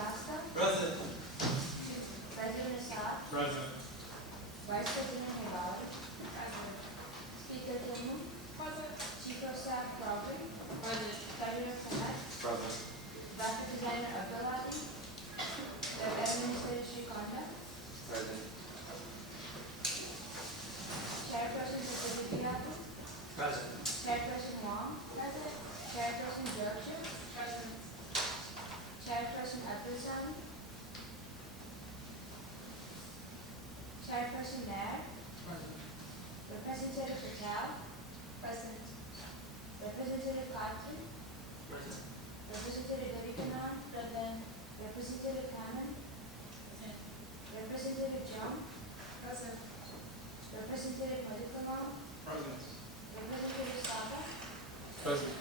Shasta, Present. President Assad, Present. Vice President Navari, Speaker Tillman, Chief of Staff Crowley, Treasurer Clement, Present. Graphic Designer Abdulhadi, Web Administrator Srikonda, Present. Chairperson Secretary Yaku, Present. Chairperson Wong, Chairperson Georgia, Chairperson Abdulsami, Chairperson Nair, Representative Patel, Present. Representative Khatri, Present. Representative Devikanan, Present. Representative Hammond, Representative Jung, Representative Madhukamal, Present. Representative Saba, Present.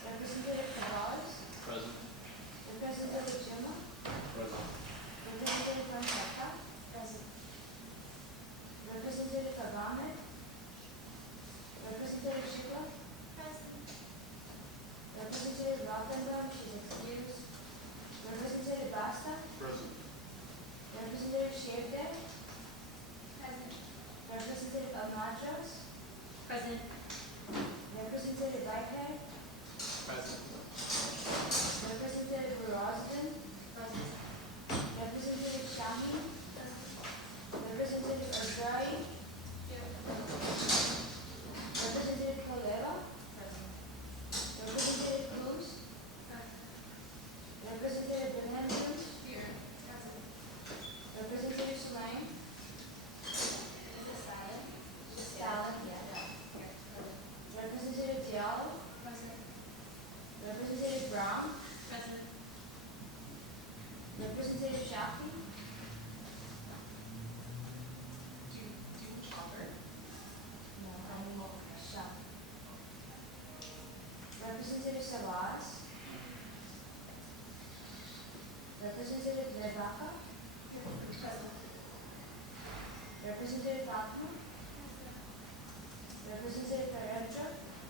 Representative Kavaz, Present. Representative Juma, Present. Representative Manchaka, Representative Kavamet, Representative Shukla, Representative Rothenberg, she's excused, Representative Basta, Present. Representative Shavdev, Representative Almadros, Representative Whitehead, Present. Representative Rosden, Representative Shahi, Representative Azrai, Representative Koleva, Representative Cruz, Representative Benandus, Representative Sulaim, Stalin, Representative Diallo, Representative Brown, Representative Shafi, Shafi. Representative Savas, Representative Rebecca, Representative Fatma, Representative Parendra,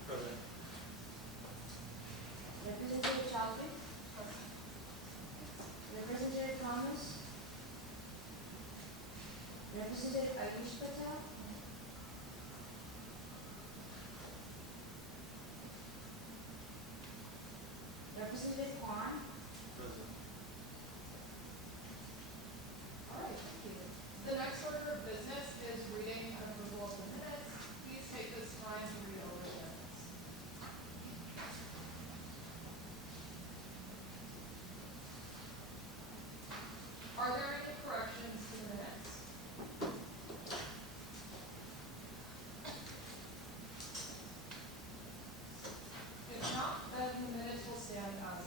Present. Representative Chowdhury, Representative Thomas, Representative Ayush Patel, Representative Kwan. Present. All right, thank you. The next order of business is reading and approval of the minutes. Please take this time to read over the minutes. Are there any corrections to the minutes? If not, then the minutes will stand as.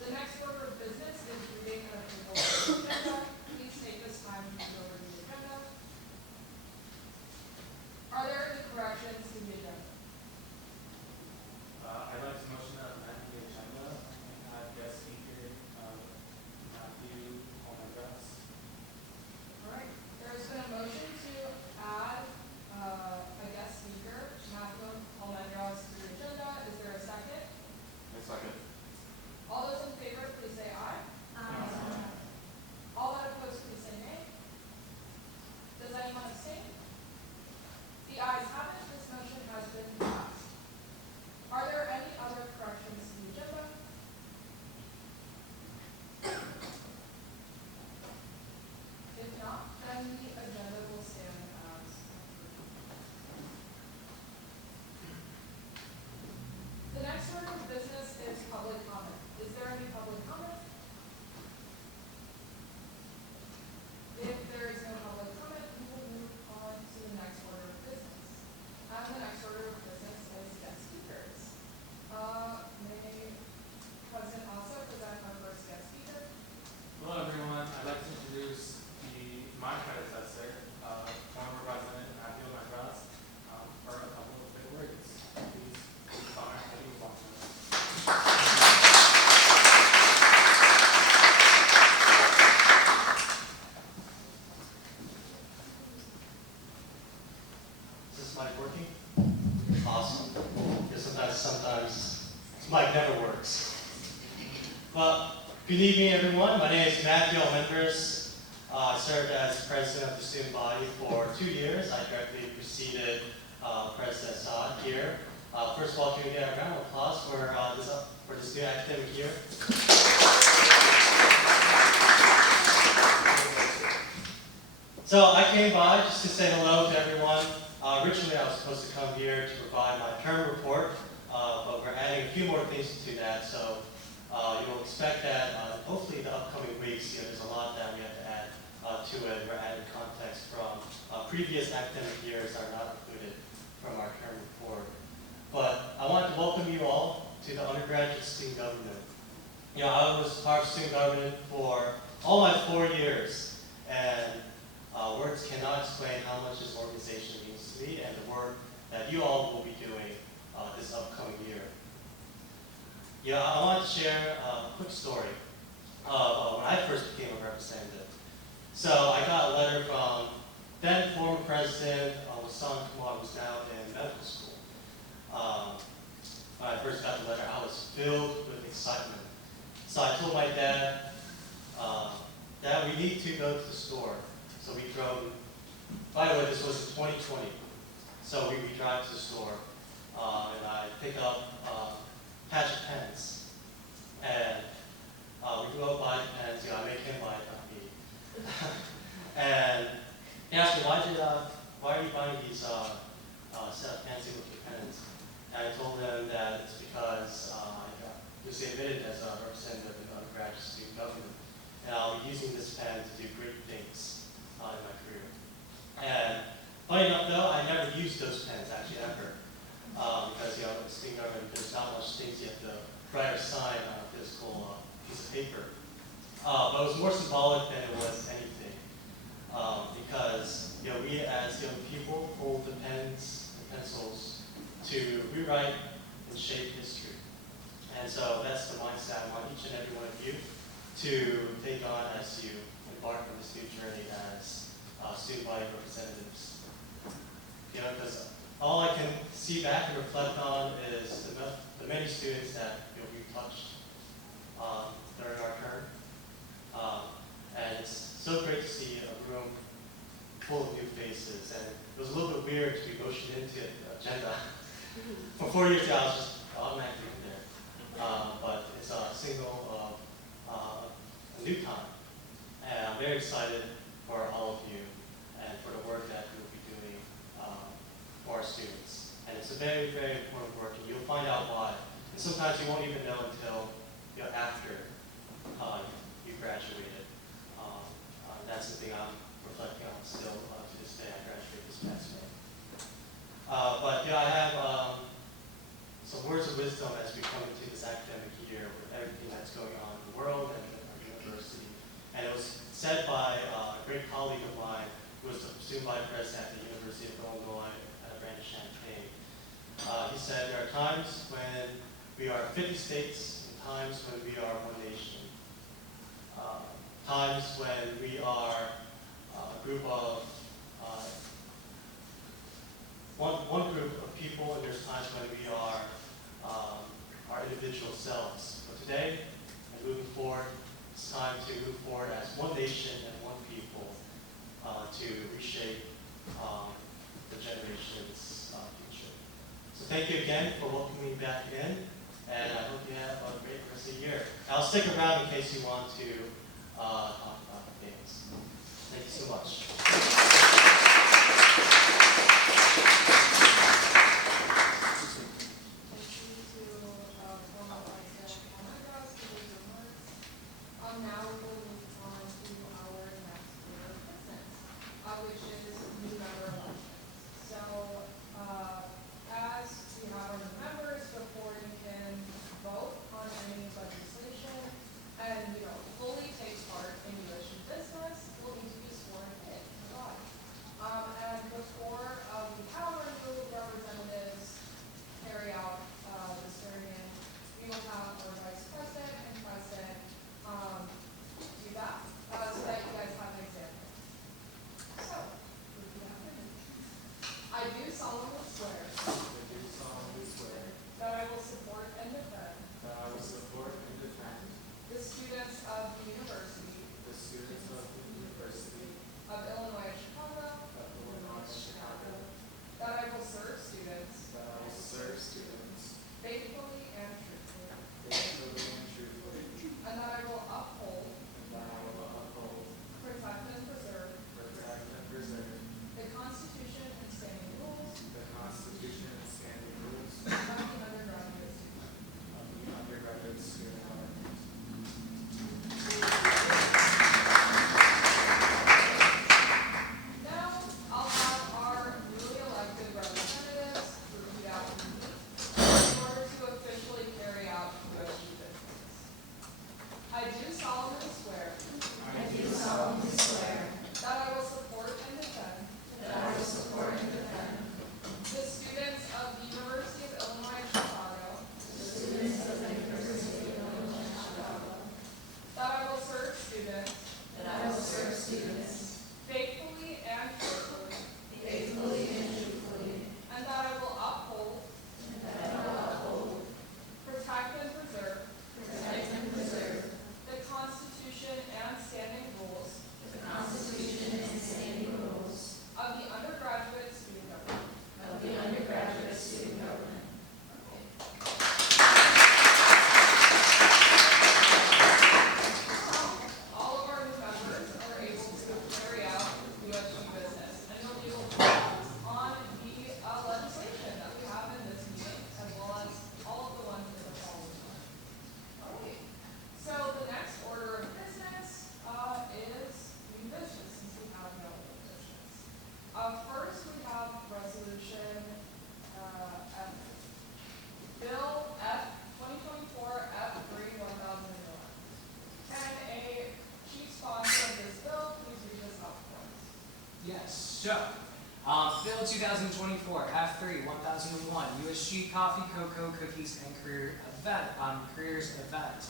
The next order of business is reading and approval of the agenda. Please take this time to go over the agenda. Are there any corrections to the agenda? I'd like to motion that amend the agenda and add guest speaker, Matthew Almendras. All right, there's been a motion to add a guest speaker, Matthew Almendras, to the agenda. Is there a second? Second. All those in favor, please say aye. All that opposed, please say nay. Does anyone abstain? The ayes have it. This motion has been passed. Are there any other corrections to the agenda? If not, then the agenda will stand as approved. The next order of business is public comment. Is there any public comment? If there is no public comment, we will move on to the next order of business. And the next order of business is guest speakers. May President Asa present our first guest speaker? Hello, everyone. I'd like to introduce my predecessor, former President Matthew Almendras, for a couple of quick words. Please, Connor, how do you want to? Is this mic working? Awesome. Because sometimes this mic never works. Well, Good evening, everyone. My name is Matthew Almendras. I served as president of the student body for 2 years. I directly preceded President Assad here. First of all, can we get a round of applause for this new academic year? So I came by just to say hello to everyone. Originally, I was supposed to come here to provide my term report, but we're adding a few more things to that. So you will expect that hopefully the upcoming weeks, there's a lot that we have to add to it. We're adding context from previous academic years that are not included from our term report. But I wanted to welcome you all to the undergraduate student government. I was part of student government for all my 4 years, and words cannot explain how much this organization means to me and the work that you all will be doing this upcoming year. I want to share a quick story of when I first became a representative. So I got a letter from then former President Wasan Kumar, who's now in medical school. When I first got the letter, I was filled with excitement. So I told my dad, Dad, we need to go to the store. So we drove, by the way, this was in 2020. So we drive to the store, and I pick up a patch of pens. And we go buy the pens, I make him buy it, not me. And he asked me, why are you buying these set of fancy looking pens? And I told him that it's because I was admitted as a representative in undergraduate student government. And I'll be using this pen to do great things in my career. And funny enough though, I never used those pens actually ever. Because in student government, there's not much things you have to write or sign on a physical piece of paper. But it was more symbolic than it was anything. Because we as young people hold the pens and pencils to rewrite and shape history. And so that's the mindset I want each and every one of you to take on as you embark on this new journey as student body representatives. Because all I can see back and reflect on is the many students that we touched during our term. And it's so great to see a room full of new faces. And it was a little bit weird to be motioned into the agenda. For 4 years ago, I was just automatically in there. But it's a signal of a new time. And I'm very excited for all of you and for the work that you'll be doing for our students. And it's a very, very important work, and you'll find out why. And sometimes you won't even know until after you graduated. That's the thing I'm reflecting on still to this day. I graduated this past May. But I have some words of wisdom as we come into this academic year with everything that's going on in the world and in our university. And it was said by a great colleague of mine who was the student body president at the University of Illinois at a branch of Champaign. He said, there are times when we are 50 states and times when we are one nation. Times when we are a group of one group of people, and there's times when we are our individual selves. But today, and moving forward, it's time to move forward as one nation and one people to reshape the generation's future. So thank you again for welcoming me back in, and I hope you have a great rest of the year. I'll stick around in case you want to talk about things. Thank you so much. Now we will move on to our next order of business, which is new member elections. So, as we have our new members, before you can vote on any legislation and fully take part in U.S.G. business, will need to be sworn in. And before we have our new representatives carry out the swearing in, we will have our vice president and president do that, so that you guys have an example. So, solemnly swear I do solemnly swear that I will support and defend that I will support and defend the students of the University of Illinois at Chicago, the students of the University of Illinois Chicago, that I will serve students that I will serve students faithfully and truthfully, faithfully and truthfully, and that I will uphold, and that I will uphold, protect, and preserve protect, and preserve the Constitution and standing rules the Constitution and standing rules of the undergraduate student government. of the undergraduate student government. All of our new members are able to carry out USG business, and you'll be able to focus on the legislation that we have in this meeting, as well as all of the ones that are following. All right. So the next order of business is new business, since we have no old business. First, we have resolution F, Bill F 2024 F3 1001. Can a chief sponsor of this bill please read this out for us? Yes, so, Bill 2024, F3, 1001, USG Coffee, Cocoa, Cookies, and Careers Event.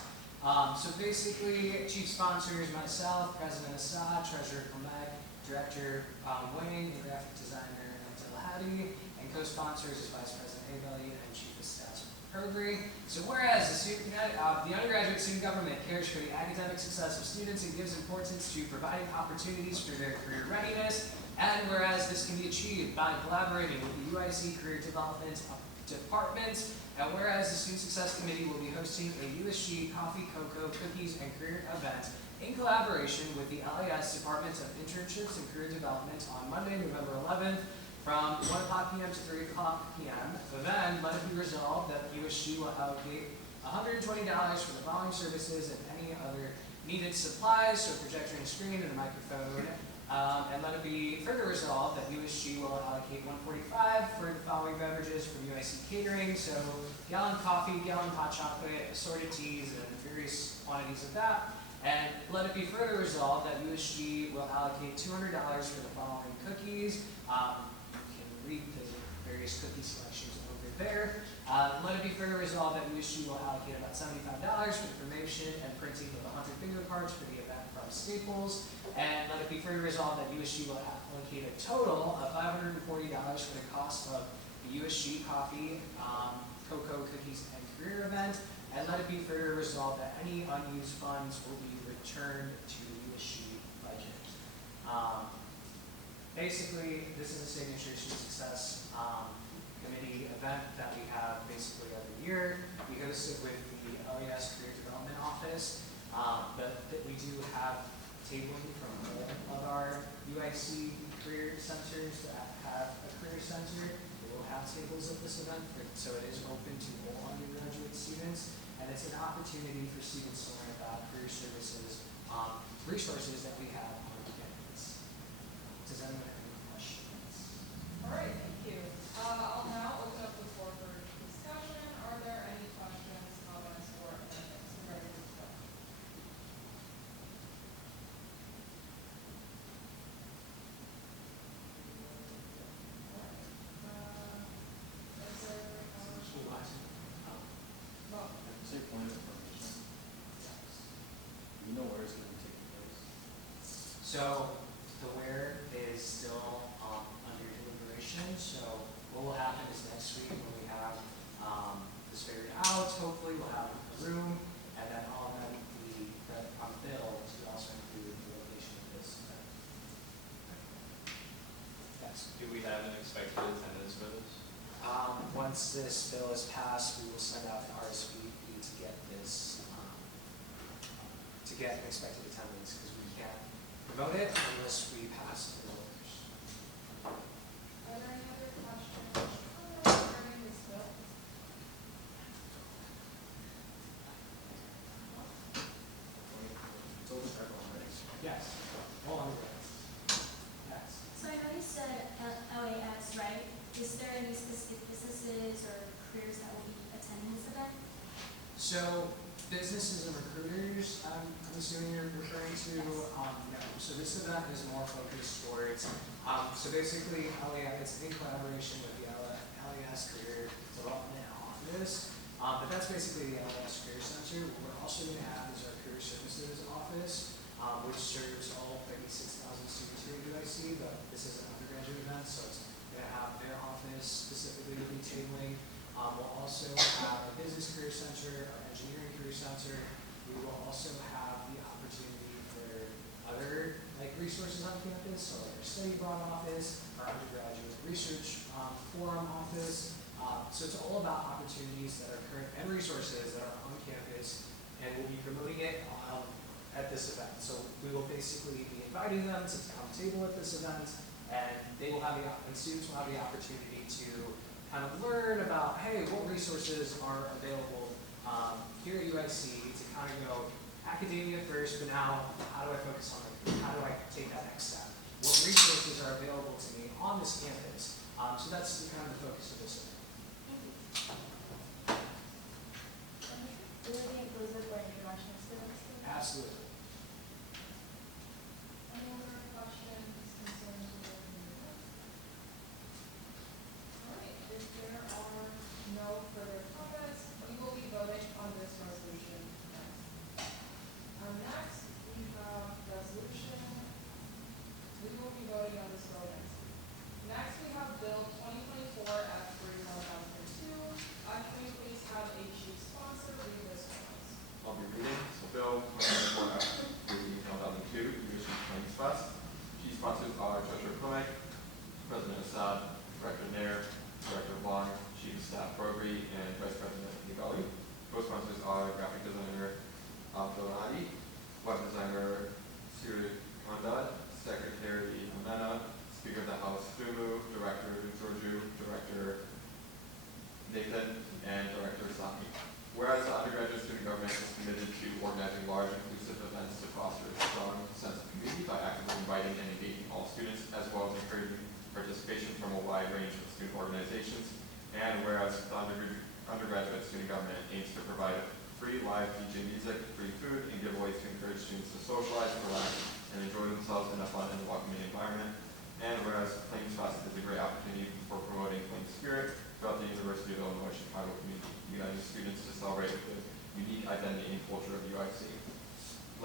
So basically, chief sponsors, myself, President Assad, Treasurer Kamek, Director Wayne, and Graphic Designer Abdel Hadi, and co-sponsors is Vice President Abeli and Chief of Staff Progre. So whereas the undergraduate student government cares for the academic success of students and gives importance to providing opportunities for their career readiness, and whereas this can be achieved by collaborating with the UIC Career Development Department, and whereas the Student Success Committee will be hosting a USG Coffee, Cocoa, Cookies, and Career event in collaboration with the LAS Department of Internships and Career Development on Monday, November 11th, from 1 o'clock p.m. to 3 o'clock p.m. Then, let it be resolved that USG will allocate $120 for the following services and any other needed supplies, so projector and screen and a microphone. And let it be further resolved that USG will allocate $145 for the following beverages from UIC Catering, so gallon coffee, gallon hot chocolate, assorted teas, and various quantities of that. And let it be further resolved that USG will allocate $200 for the following cookies. You can read the various cookie selections over there. Let it be further resolved that USG will allocate about $75 for the promotion and printing of 100 bingo cards for the event from Staples. And let it be further resolved that USG will allocate a total of $540 for the cost of the USG Coffee, Cocoa, Cookies, and Career event. And let it be further resolved that any unused funds will be returned to the USG budget. Basically, this is a signature student success committee event that we have basically every year. We host it with the LAS Career Development Office, but we do have tabling from all of our UIC career centers that have a career center. They will have tables at this event, so it is open to all undergraduate students, and it's an opportunity for students to learn about career services, resources that we have on campus. Does anyone have any questions? All right, thank you. I'll now open up the floor for discussion. Are there any questions, comments, or amendments regarding this bill? Is there, School wise? well, Say point of information. You know where it's going to be taking place. So the where is still under deliberation. So what will happen is next week when we have this figured out, hopefully we'll have a room, and then I'll amend the bill to also include the location of this event. Yes. Do we have an expected attendance for this? Once this bill is passed, we will send out an RSVP to get this, to get expected attendance, because we can't promote it unless we pass the orders. are there any other questions regarding this bill? It's over already. Yes. All undergrads. Yes. So I know you said LAS, right? Is there any specific businesses or careers that will be attending this event? So businesses and recruiters, I'm assuming you're referring to, no. So this event is more focused towards, so basically, it's in collaboration with the LAS Career Development Office. But that's basically the LAS Career Center. What we're also going to have is our Career Services Office, which serves all 36,000 students here at UIC, but this is an undergraduate event, so it's going to have their office specifically to be tabling. We'll also have a Business Career Center, our Engineering Career Center. We will also have the opportunity for other resources on campus, so our Study Abroad office, our Undergraduate Research Forum office. So it's all about opportunities that are current and resources that are on campus, and we'll be promoting it at this event. So we will basically be inviting them to come table at this event, and students will have the opportunity to kind of learn about, hey, what resources are available here at UIC to kind of go academia first, but now how do I focus on how do I take that next step? What resources are available to me on this campus? So that's kind of the focus of this event. Will it be inclusive for international students? Absolutely. Any other questions, concerns, or anything? All right, if there are no further comments, we will be voting on this resolution next. Next, we have resolution, we will be voting on this bill next. Next, we have Bill 2024 F3-1002. Can we please have a chief sponsor read this for us? I'll be reading. So Bill 2024 F3-1002, USG Claims Trust. Chief sponsors are Treasurer Klimek, President Assad, Director Nair, Director Long, Chief of Staff Progry, and Vice President Nigali. Co-sponsors are graphic designer Abdulhadi, web designer Siri Kondad, Secretary Amena, Speaker of the House Fumu, Director Georgiou, Director Nathan, and Director Sami. Whereas the undergraduate student government is committed to organizing large inclusive events to foster a strong sense of community by actively inviting and engaging all students, as well as encouraging participation from a wide range of student organizations. And whereas the undergraduate student government aims to provide free live DJ music, free food, and giveaways to encourage students to socialize, relax, and enjoy themselves in a fun and welcoming environment. And whereas Plains Fest is a great opportunity for promoting Plains spirit throughout the University of Illinois Chicago community, uniting students to celebrate the unique identity and culture of UIC.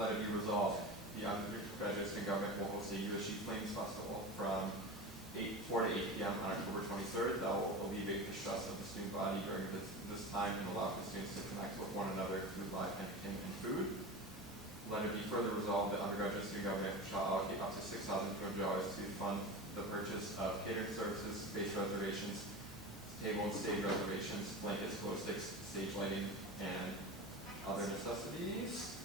Let it be resolved, the undergraduate student government will host a USG Flames Festival from 4 to 8 p.m. on October 23rd. That will alleviate the stress of the student body during this time and allow for students to connect with one another through live entertainment and food. Let it be further resolved that undergraduate student government shall allocate up to $6,200 to fund the purchase of catering services, space reservations, table and stage reservations, blankets, glow sticks, stage lighting, and other necessities,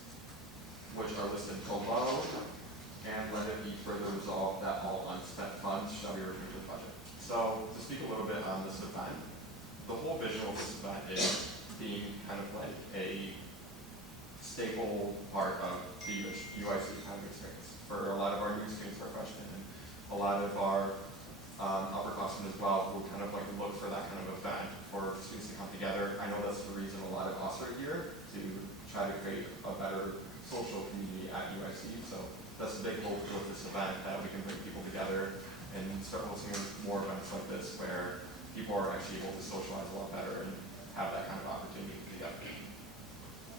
which are listed below. And let it be further resolved that all unspent funds shall be returned to the budget. So, to speak a little bit on this event, the whole vision of this event is being kind of like a staple part of the UIC kind of experience. For a lot of our new students, our freshmen, and a lot of our upperclassmen as well, who kind of like look for that kind of event for students to come together. I know that's the reason a lot of us are here, to try to create a better social community at UIC. So that's the big hope with this event, that we can bring people together and start hosting more events like this where people are actually able to socialize a lot better and have that kind of opportunity together.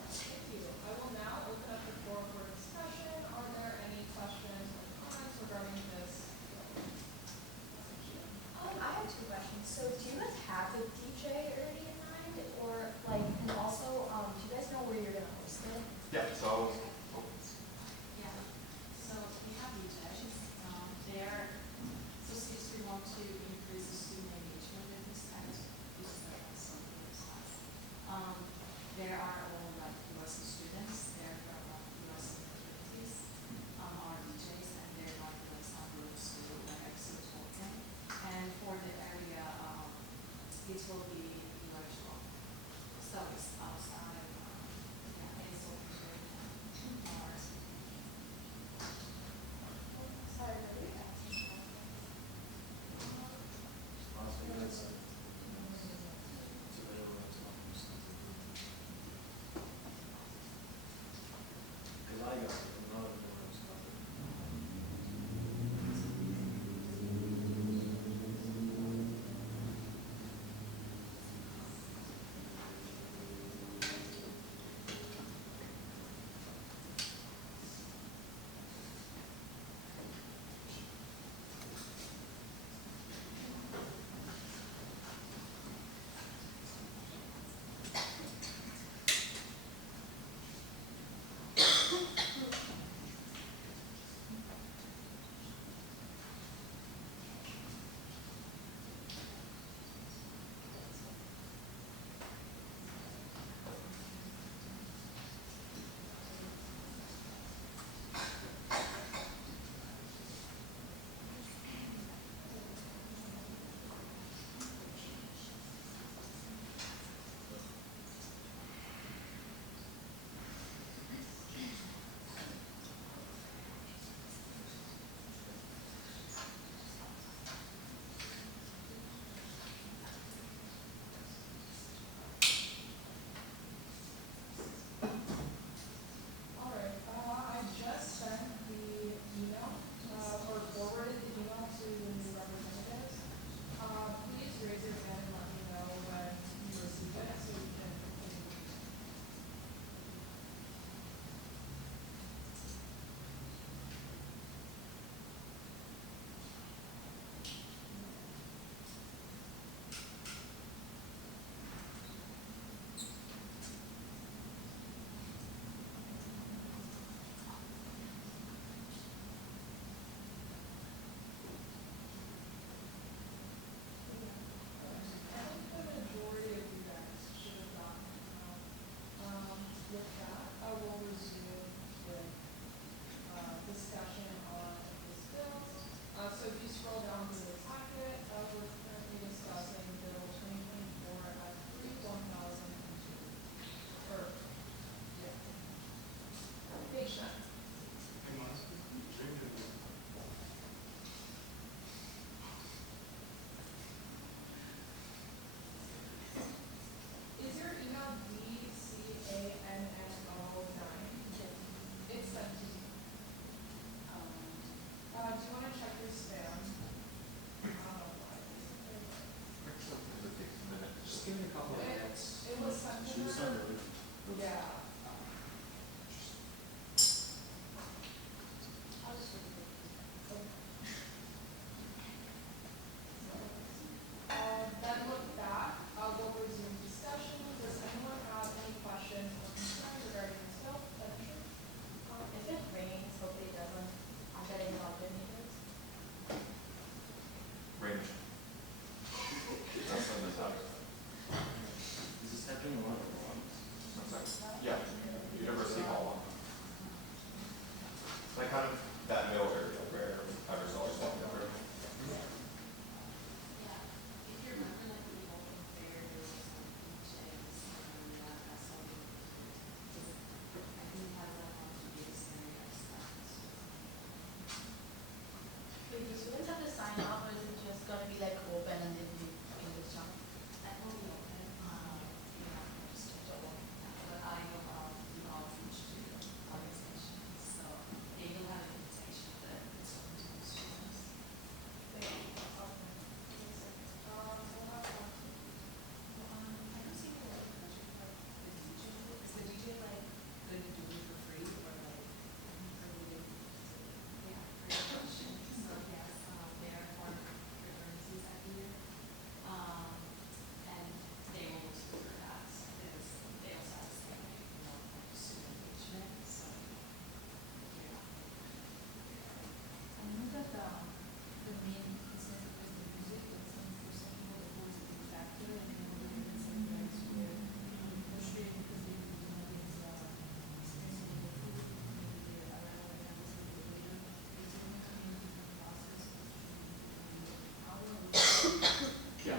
Thank you. I will now open up the floor for discussion. Are there any questions or comments regarding this? I have two questions. So do you guys have a DJ already in mind, or and also, do you guys know where you're gonna host it? Yeah, so Yeah, so we have DJs there. So since we want to increase the student engagement with this kind of stuff, there are all like USC students, they're from USC communities, our DJs, and they're like some groups who are extra talking. And for the area, it will be virtual. So it's outside, yeah, it's open to everyone.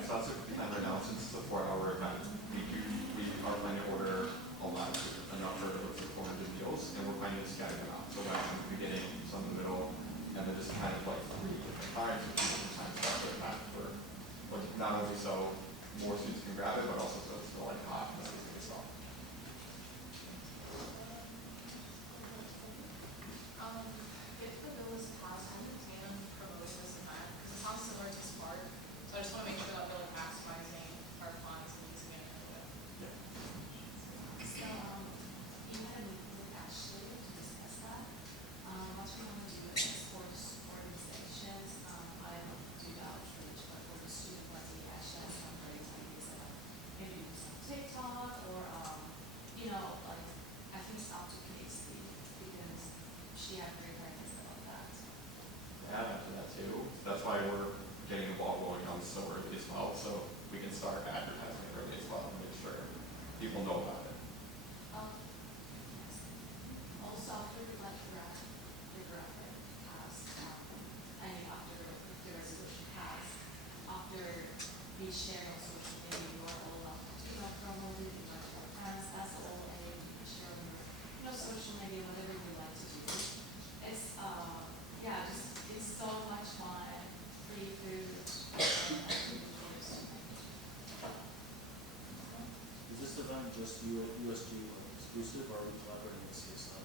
so that's a plan right now, since it's a 4-hour event, we are planning to order a lot, enough for those 400 meals, and we're planning to scatter them out. So like in the beginning, some in the middle, and then just kind of like 3 different times, or 2 different times throughout the event for, like, not only so more students can grab it, but also so it's still like hot and everything as well. If the bill is passed, how do you plan on promoting this event? Because it sounds similar to Spark, so I just want to make sure that we're like maximizing our funds and using it in a way. So, you had a meeting with Ashley to discuss that. What we want to do is for the organizations, I don't do the outreach, but for the student body, Ashley has some great ideas about maybe do some TikTok or, like, I think it's up to Casey because she had great ideas about that. Yeah, after that too. That's why we're getting the ball rolling on so early as well, so we can start advertising it early as well and make sure people know about it. Yes. Also, after the graphic has, after the resolution has, after we share on social media, you are all allowed to promote it, you are for friends, that's all, and you can share on your, social media, whatever you like to do. It's, it's so much fun, free food, Is this event just USG exclusive, or are we collaborating with CSI?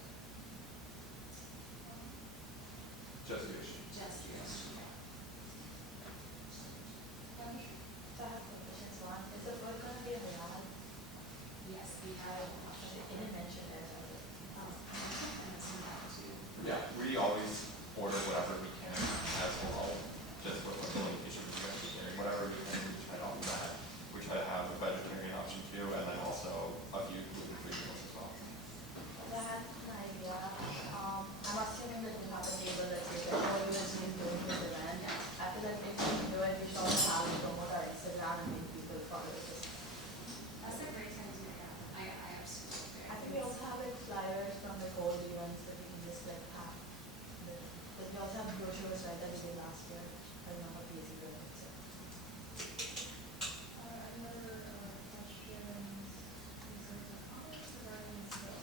Just the issue. just yours. So I have some questions. One, is the food gonna be halal? Yes, we have. You didn't mention it. Yeah, we always order whatever we can as well, just with like the limitations of vegetarian, whatever we can, we try to offer that. We try to have a vegetarian option too, and then also a few gluten-free meals as well. I had an idea. I'm assuming that you have a table that says that all USG is doing this event. I feel like if we do it, we should also have it promote our Instagram and make people follow this. That's a great idea, yeah. I absolutely agree. I think we also have like flyers from the gold events that we can just like have. But we also have brochures right that we did last year. I don't know what the easy way is. Any other questions, concerns, or comments regarding this bill?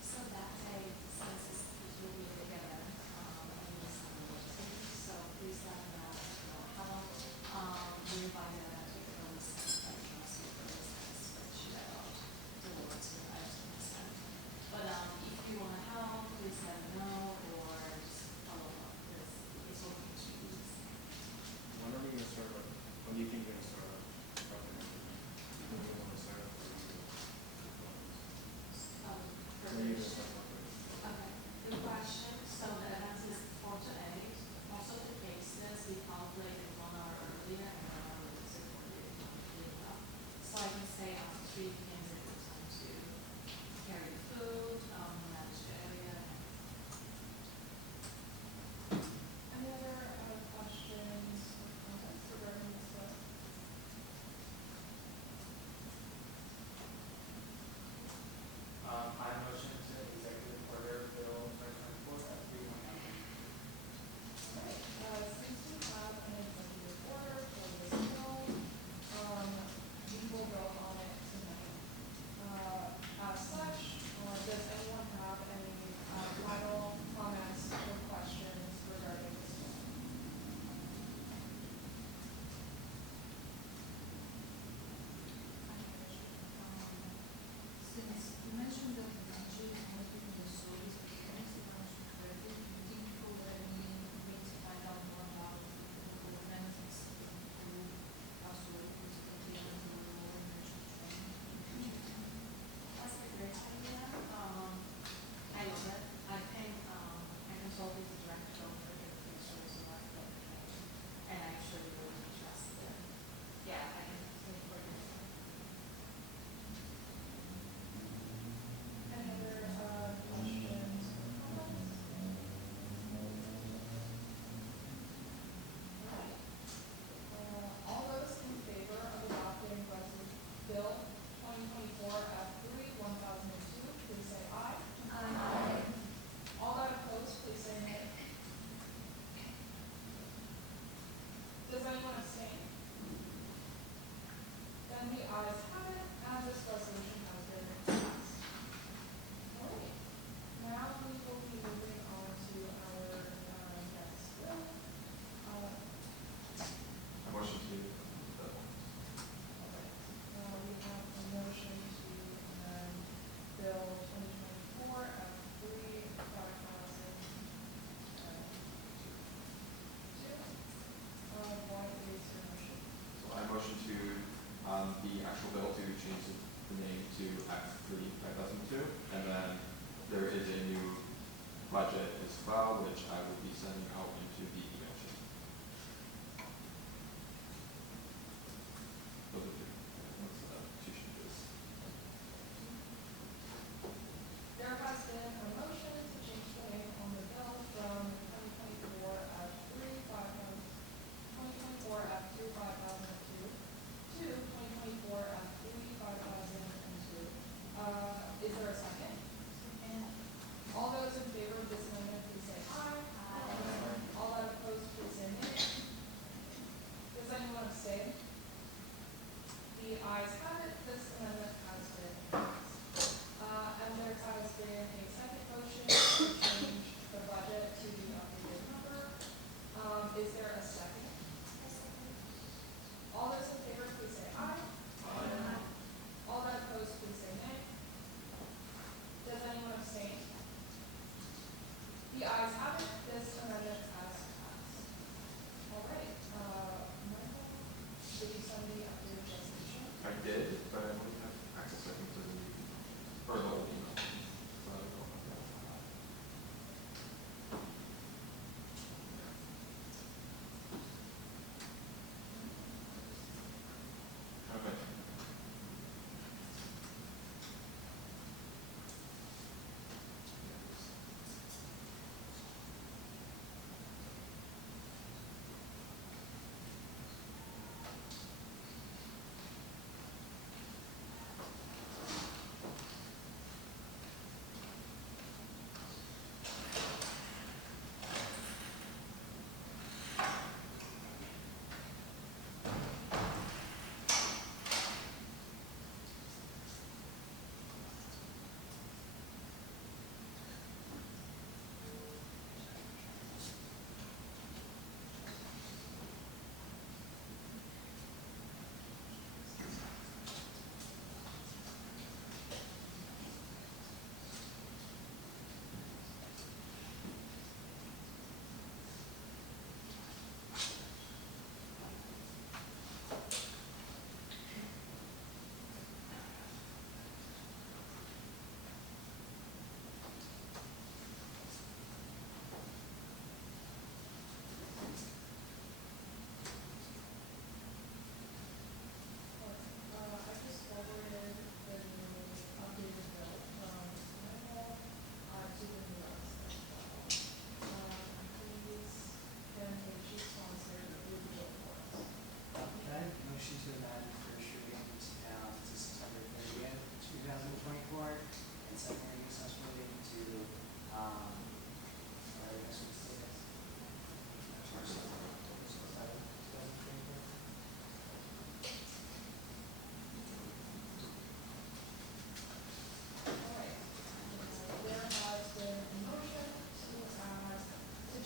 So that day, since it will be together, and we so please let me know how, we invited a different professional speakers and spreadsheet about the words that I just understand. But, if you want to help, please let me know, or just follow up, because it's all going to be easy. When are we gonna start up? When do you think you're gonna start up? When do you want to start up? When are you gonna start up? Okay, good question. So the event is 4 to 8. Most of the cases, we calculate 1 hour earlier and 1 hour later for the up. So I can say 3 p.m. is a good time to carry the food, manage the area. Any other questions or comments regarding this bill? I motion to Act 3, 2002. And then there is a new budget as well, which I will be sending out into the email chain. Those are two changes. There has been a motion to change the name on the bill from 2024 F3 5002 to 2024 F3 5002. Is there a second? All those in favor of this amendment, please say aye. All that opposed, please say nay. Does anyone abstain? The ayes have it. This amendment has been passed. And there has been a second motion to change the budget to the updated number. Is there a second? All those in favor, please say aye. All that opposed, please say nay. Does anyone abstain? The ayes have it. This amendment has passed. All right. Michael, did you send the updated resolution? I did, but I only have access, I think, to the new email, or the old email. So I don't know if that's okay. I just forwarded the new updated bill from Michael to the new website. Please, then the chief sponsor review the bill for us. Okay, motion to amend first reading to September 30th, 2024, and second reading essentially to, sorry, I guess what's the next? March 7th, 2024. All right. There has been a motion to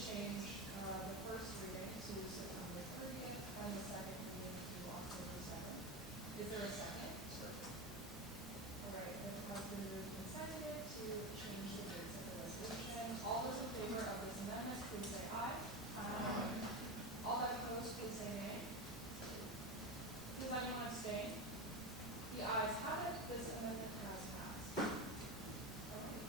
change the first reading to September 30th and the second reading to October 7th. Is there a second? All right, it has been moved and seconded to change the dates of the resolution. All those in favor of this amendment, please say aye. All that opposed, please say nay. Does anyone abstain? The ayes have it. This amendment has passed. All right.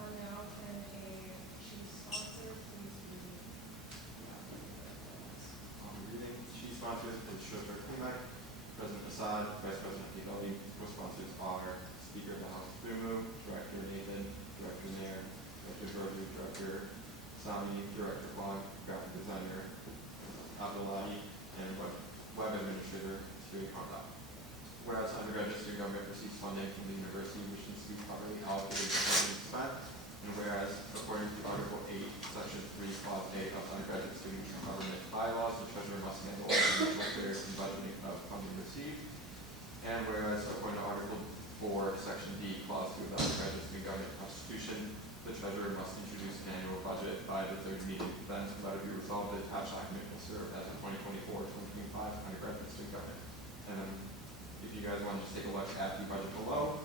Now can a chief sponsor please read the updated minutes? Reading, chief sponsors is Treasurer Klimek, President Assad, Vice President Kigali. Co-sponsors are Speaker of the House Bumu, Director Nathan, Director Nair, Director Georgiou, Director Sami, Director Blanc, Graphic Designer Abdullahi, and Web Administrator Sri Kanda. Whereas undergraduate student government receives funding from the university which needs to be properly allocated and properly spent, and whereas according to Article 8, Section 3, Clause 8 of the undergraduate student government bylaws, the treasurer must handle all financial affairs and budgeting of funding received. And whereas according to Article 4, Section D, Clause 2 of the undergraduate student government constitution, the treasurer must introduce an annual budget by the third meeting. Then, let it be resolved that attached document will serve as a 2024-2025 undergraduate student government. And then, if you guys want to just take a look at the budget below,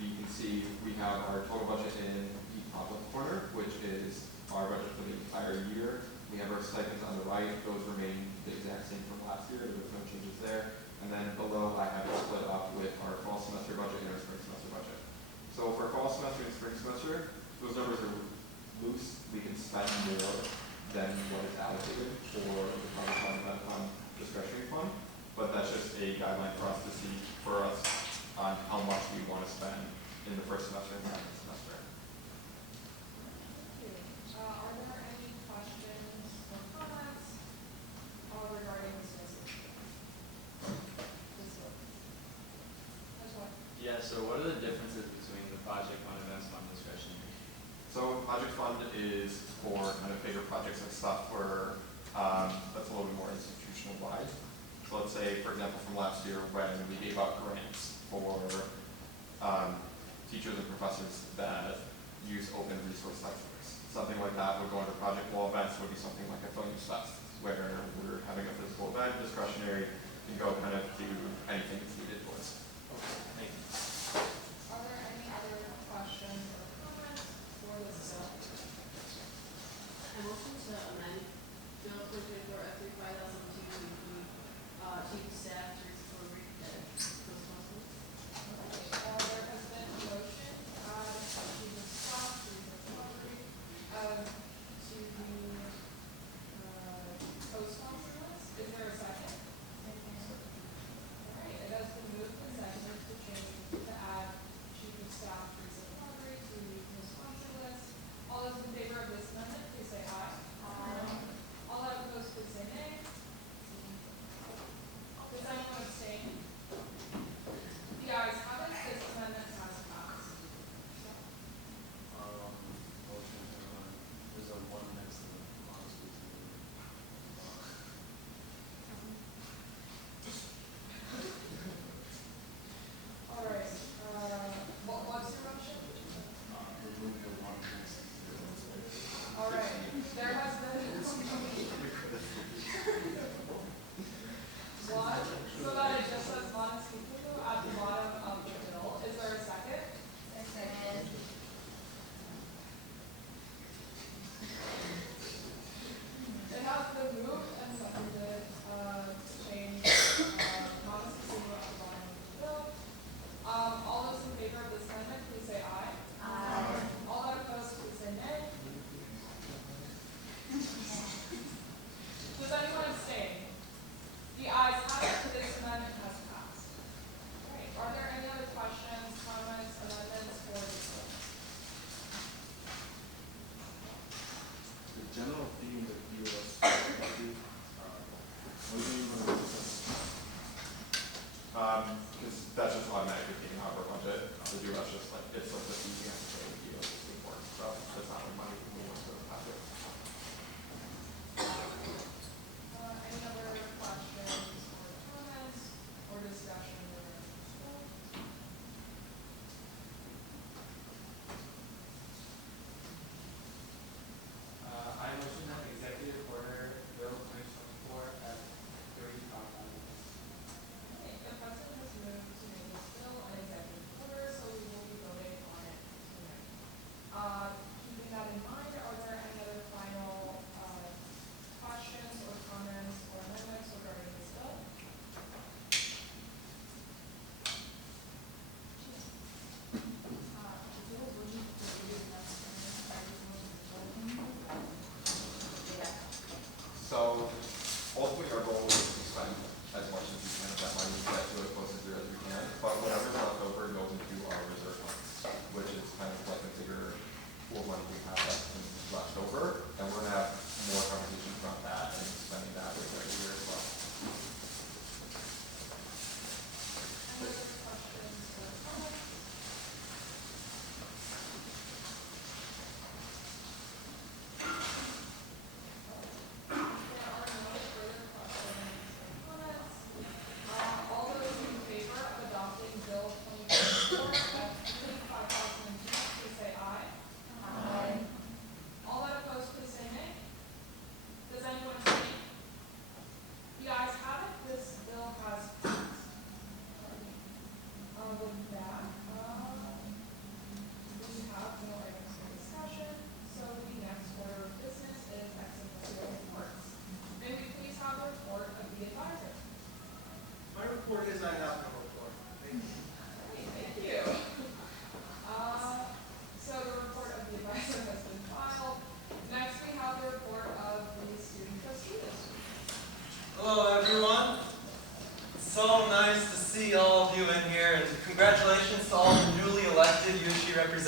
you can see we have our total budget in the top left corner, which is our budget for the entire year. We have our stipends on the right; those remain the exact same from last year. There was no changes there. And then below, I have it split up with our fall semester budget and our spring semester budget. So for fall semester and spring semester, those numbers are loose. We can spend more than what is allocated for the project fund, event fund, discretionary fund. But that's just a guideline for us to see, for us, on how much we want to spend in the first semester and second semester. Are there any questions or comments regarding this resolution? This one. This one. Yeah, so what are the differences between the project fund, events fund, discretionary? So project fund is for kind of bigger projects and stuff where that's a little bit more institutional wide. So let's say, for example, from last year when we gave out grants for teachers and professors that use open resource textbooks. Something like that would go into project wall events, would be something like a film use fest, where we're having a physical event, discretionary, and go kind of do anything that's needed for us. Okay, thank you. Are there any other questions or comments for this bill? I motion to amend Bill 2024 F 5002 to include teaching staff to support those possible. There has been a motion, to stop, to the co-sponsor list. Is there a second? All right, it has been moved and seconded to change the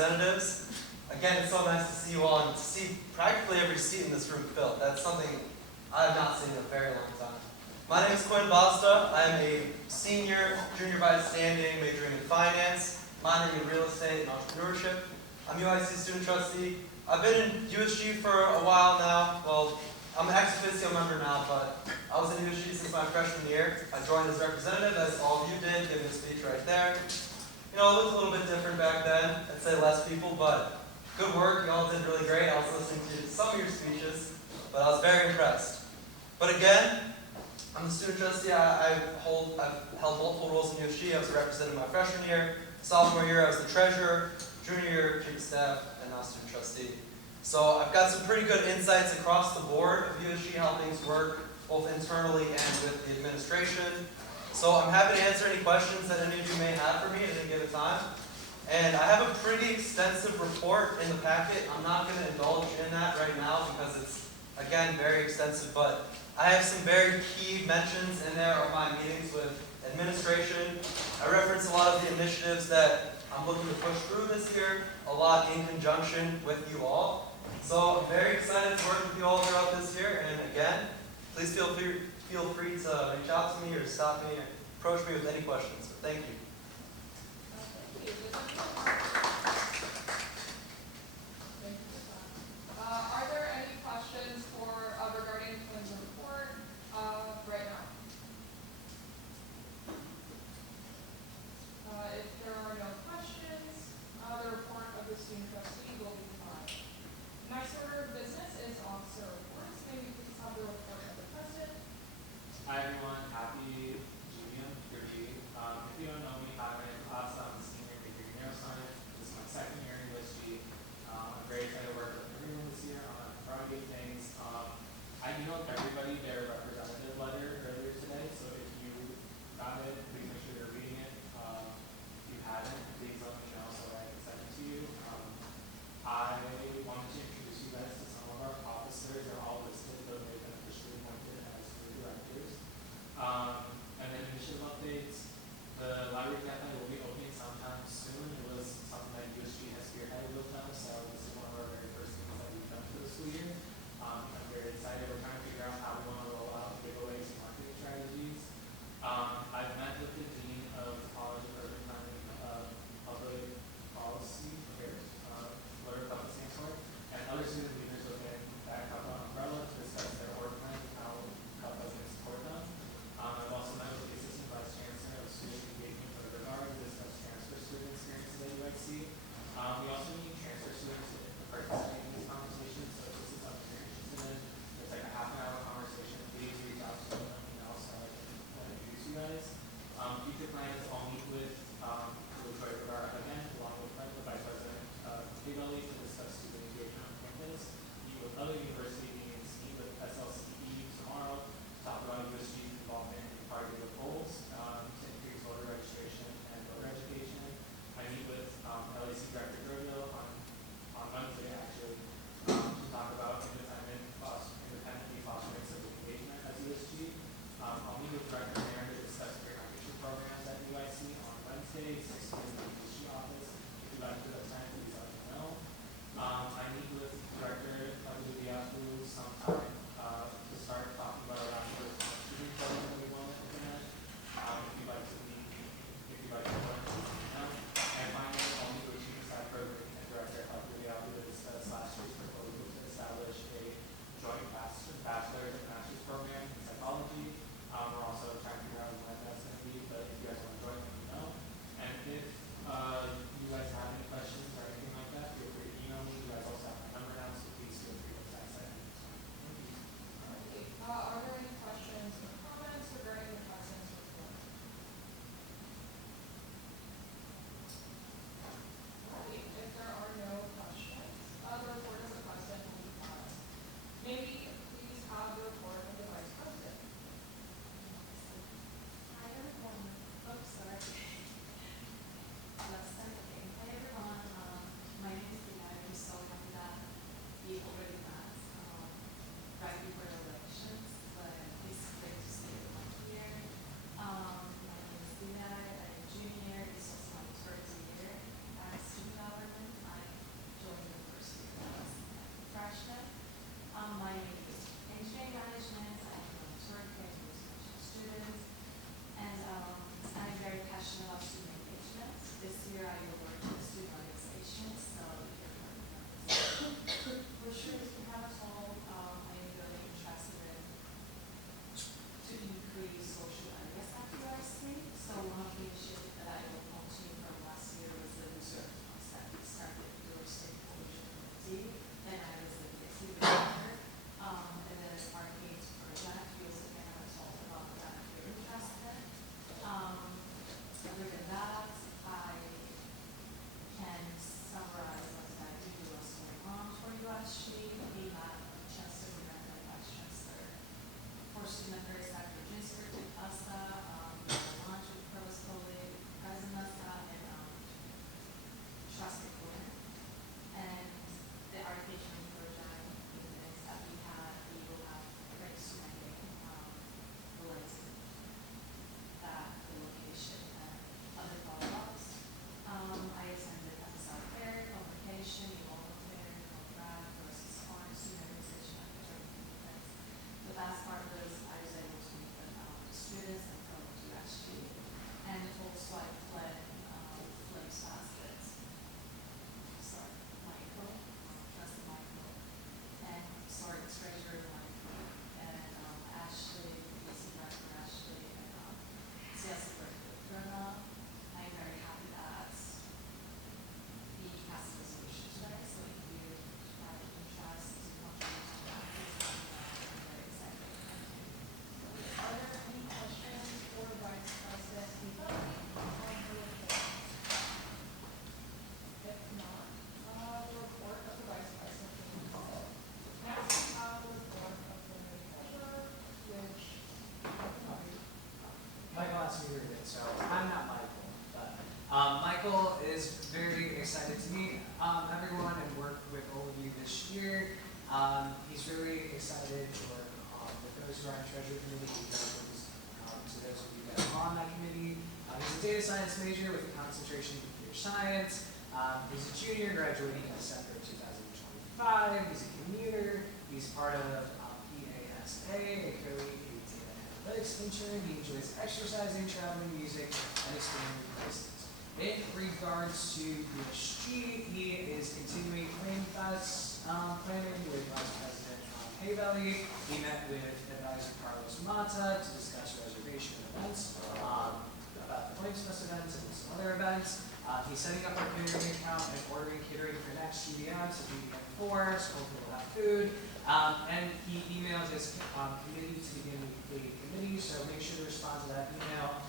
representatives. Again, it's so nice to see you all and to see practically every seat in this room filled. That's something I have not seen in a very long time. My name is Quinn Basta. I am a senior, junior by standing, majoring in finance, minoring in real estate and entrepreneurship. I'm UIC student trustee. I've been in USG for a while now. Well, I'm an ex officio member now, but I was in USG since my freshman year. I joined as representative, as all of you did, giving a speech right there. You know, it looked a little bit different back then. I'd say less people, but good work. You all did really great. I was listening to some of your speeches, but I was very impressed. But again, I'm the student trustee. I've held multiple roles in USG. I was a representative my freshman year. Sophomore year, I was the treasurer. Junior year, chief of staff, and now student trustee. So I've got some pretty good insights across the board of USG, how things work, both internally and with the administration. So I'm happy to answer any questions that any of you may have for me at any given time. And I have a pretty extensive report in the packet. I'm not going to indulge in that right now because it's, again, very extensive, but I have some very key mentions in there of my meetings with administration. I reference a lot of the initiatives that I'm looking to push through this year, a lot in conjunction with you all. So I'm very excited to work with you all throughout this year, and again, please feel free to reach out to me or stop me or approach me with any questions. So thank you. Thank you. Are there any questions regarding Quinn's report right now? If there are no questions, the report of the student trustee will be filed. Next order of business is officer reports. May we please have the report of the president? Hi everyone, happy Junior, your G. If you don't know me, hi, I'm in class, I'm a senior major in neuroscience. This is my second year in USG. I'm very excited to work with everyone this year on a variety of things. I emailed everybody their representative letter earlier today, so if you got it, please make sure you're reading it. If you haven't, please let me know so I can send it to you. I wanted to introduce you guys to some of our officers. They're all listed, though they've been officially appointed as school directors. And then initiative updates. The library cafe will be opening sometime soon. It was something that USG has USG, we had a chance to present the vice chancellor. For student members, Dr. Ginsburg did pasta, we had lunch with provost colleague, President Nasa, and trustee Gordon. And the education program events that we had, we will have great student day, related that the location and other follow-ups. I attended episode fair, convocation, enrollment fair, contract, versus farm, student organization, academic events. The best part was I was able to meet with the students and from USG, and also I fled flames baskets. Sorry, Michael, trustee Michael, and sorry, treasurer Michael, and Ashley, PC director Ashley, and CS director Bruna. I'm very happy that we passed the resolution today, so if you have interest to contribute to that, please let me know. I'm very excited. Thank you. Are there any questions for Vice President Eva on her report? If not, the report of the Vice President will be followed. Next, we have the report of the Mayor Treasurer, which, Michael asked me to read it, so I'm not Michael, but Michael is very excited to meet everyone and work with all of you this year. He's really excited to work with those who are on Treasury Committee. He goes to those of you that are on that committee. He's a data science major with a concentration in computer science. He's a junior graduating in December of 2025. He's a commuter. He's part of PASA, a co-lead data analytics intern. He enjoys exercising, traveling, music, and exploring new places. In regards to USG, he is continuing Flame Fest planning with Vice President Hay Valley. He met with advisor Carlos Mata to discuss reservation events, about the Flames Fest events and some other events. He's setting up a catering account and ordering catering for next GBM, so GBM4, so hopefully we'll have food. And he emailed his committee to begin the committee, so make sure to respond to that email.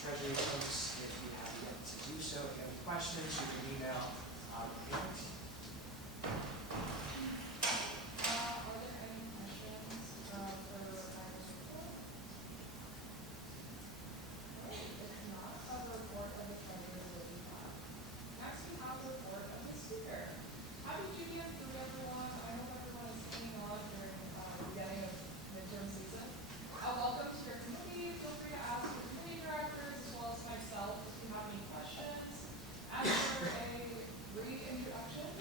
Treasury folks, if you have yet to do so, if you have any questions, you can email parents. are there any questions for Ivan's report? If not, the report of the treasurer will be filed. Next, we have the report of the speaker. Happy GBM3, everyone. I hope everyone is staying on during the beginning of midterm season. Welcome to your committee. Feel free to ask your committee directors as well as myself if you have any questions. After a brief introduction,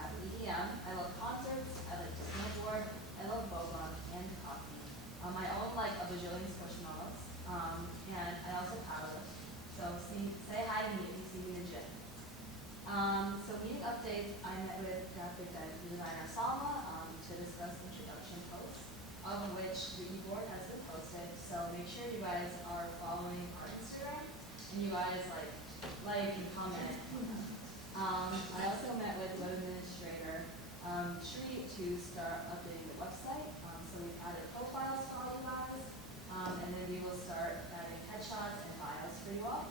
have EDM, I love concerts, I like to snowboard, I love boba and coffee. I own like a bajillion squishmallows, and I also powerlift. So say hi to me if you see me in the gym. So meeting updates, I met with graphic designer Salma to discuss introduction posts, of which the e-board has been posted. So make sure you guys are following our Instagram and you guys like and comment. I also met with web administrator Shri to start updating the website. So we've added profiles for all you guys, and then we will start adding headshots and bios for you all.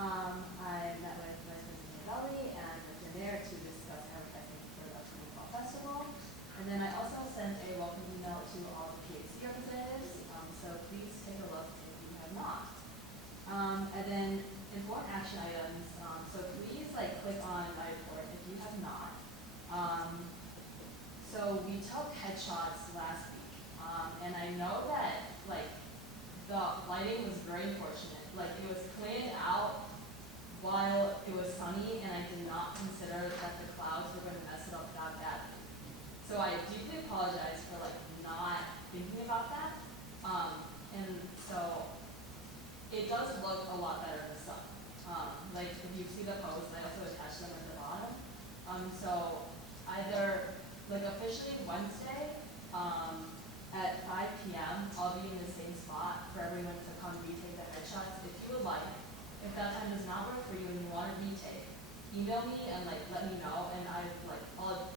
I met with Vice President Novelli and Mr. Nair to discuss advertising for the upcoming fall festival. And then I also sent a welcome email to all the PAC representatives, so please take a look if you have not. And then important action items, so please click on my report if you have not. So we took headshots last week, and I know that the lighting was very unfortunate. It was planned out while it was sunny, and I did not consider that the clouds were going to mess it up that badly. So I deeply apologize for not thinking about that. And so it does look a lot better in the sun. If you see the posts, I also attached them at the bottom. So either officially Wednesday at 5 p.m. I'll be in the same spot for everyone to come retake the headshots if you would like. If that time does not work for you and you want to retake, email me and let me know, and I